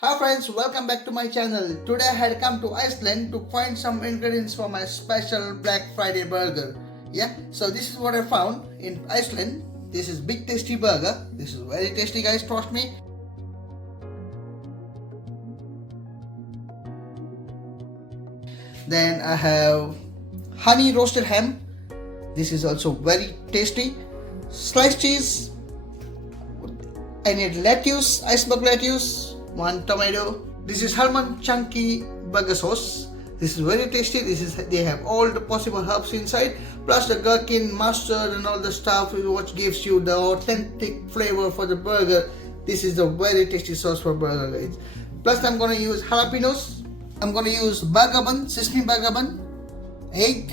Hi friends, welcome back to my channel. Today I had come to Iceland to find some ingredients for my special Black Friday burger. Yeah, so this is what I found in Iceland. This is big tasty burger. This is very tasty guys, trust me. Then I have honey roasted ham. This is also very tasty. Sliced cheese. I need lettuce, iceberg lettuce, one tomato. This is Herman chunky burger sauce. This is very tasty. They have all the possible herbs inside, plus the gherkin, mustard, and all the stuff which gives you the authentic flavor for the burger. This is the very tasty sauce for burger, guys. Plus, I'm gonna use jalapenos. I'm gonna use burger bun, sesame burger bun, egg,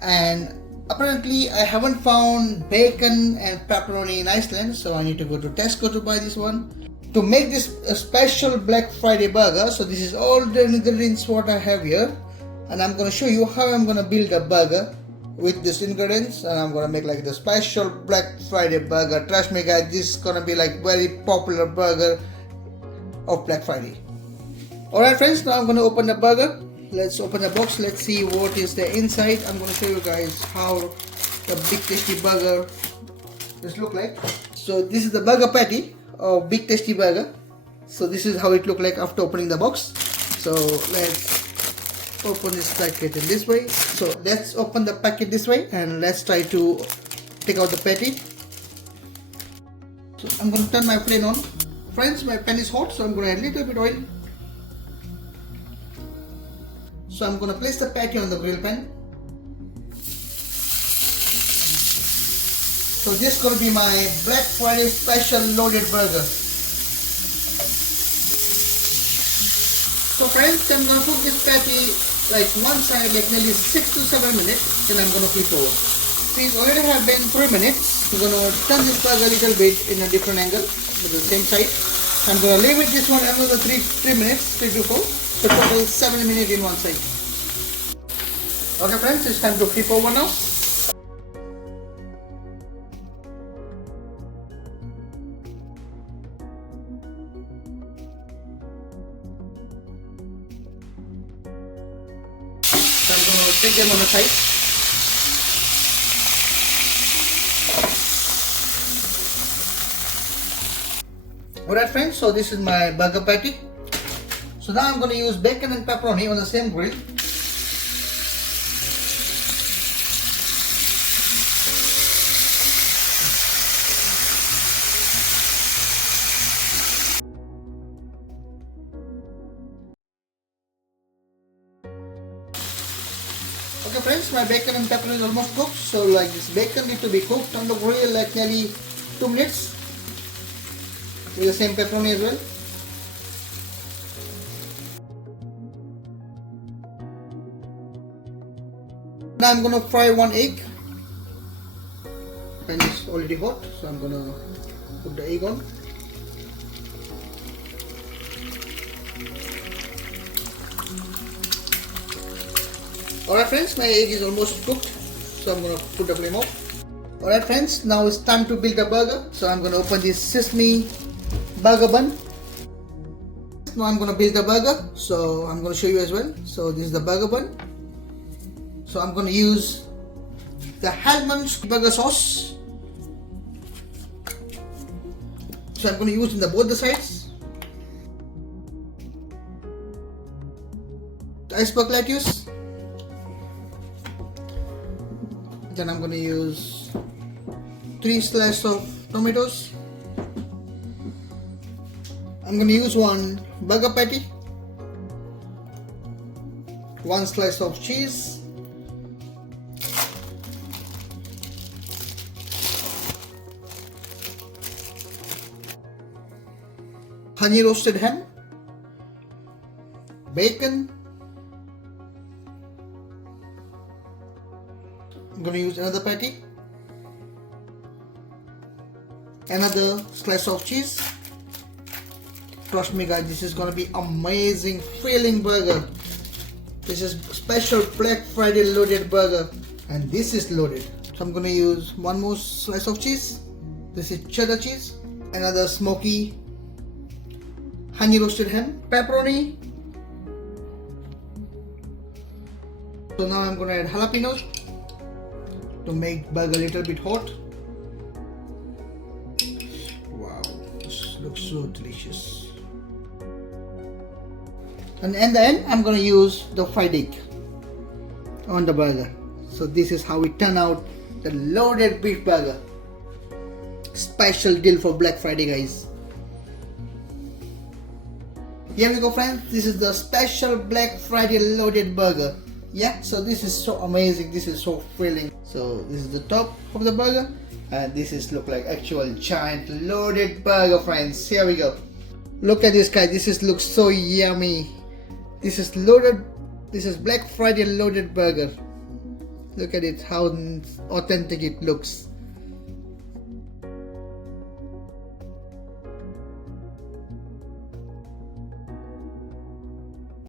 and apparently I haven't found bacon and pepperoni in Iceland, so I need to go to Tesco to buy this one. To make this a special Black Friday burger, so this is all the ingredients what I have here, and I'm gonna show you how I'm gonna build a burger with these ingredients, and I'm gonna make like the special Black Friday burger. Trust me guys, this is gonna be like very popular burger of Black Friday. Alright friends, now I'm gonna open the burger. Let's open the box. Let's see what is the inside. I'm gonna show you guys how the big tasty burger this look like. So this is the burger patty of big tasty burger. So this is how it look like after opening the box. So let's open this packet in this way. So let's open the packet this way and let's try to take out the patty. So I'm gonna turn my flame on. Friends, my pan is hot, so I'm gonna add a little bit oil. So I'm going to place the patty on the grill pan. So this is going to be my Black Friday special loaded burger. So friends, I'm going to cook this patty like one side like nearly 6 to 7 minutes, then I'm going to flip over. It already have been 3 minutes. I'm going to turn this burger a little bit in a different angle with the same side. I'm going to leave it this one another 3 minutes, 3 to 4. So total 7 minutes in one side. Okay friends, it's time to flip over now. So I'm going to take them on the side. Alright friends, so this is my burger patty. So now I'm going to use bacon and pepperoni on the same grill. Okay friends, my bacon and pepperoni is almost cooked. So like this bacon need to be cooked on the grill like nearly 2 minutes. With the same pepperoni as well. Now I'm gonna fry one egg. Pan is already hot, so I'm gonna put the egg on. Alright friends, my egg is almost cooked, so I'm gonna put the flame off. Alright friends, now it's time to build the burger. So I'm gonna open this sesame burger bun. Now I'm gonna build the burger, so I'm gonna show you as well. So this is the burger bun. So I'm going to use the Hellmann's burger sauce. So I'm going to use in both the sides. The iceberg lettuce. Then I'm going to use 3 slices of tomatoes. I'm going to use 1 burger patty, 1 slice of cheese, honey roasted ham, bacon. I'm going to use another patty, another slice of cheese. Trust me guys, this is going to be amazing filling burger. This is special Black Friday loaded burger, and this is loaded. So I'm going to use 1 more slice of cheese. This is cheddar cheese, another smoky honey roasted ham, pepperoni. So now I'm gonna add jalapenos to make burger a little bit hot. Wow, this looks so delicious. And in the end, I'm gonna use the fried egg on the burger. So this is how it turned out, the loaded beef burger. Special deal for Black Friday, guys. Here we go, friends. This is the special Black Friday loaded burger. Yeah, so this is so amazing. This is so filling. So this is the top of the burger, and this is look like actual giant loaded burger, friends. Here we go. Look at this, guys. This is looks so yummy. This is loaded. This is Black Friday loaded burger. Look at it, how authentic it looks.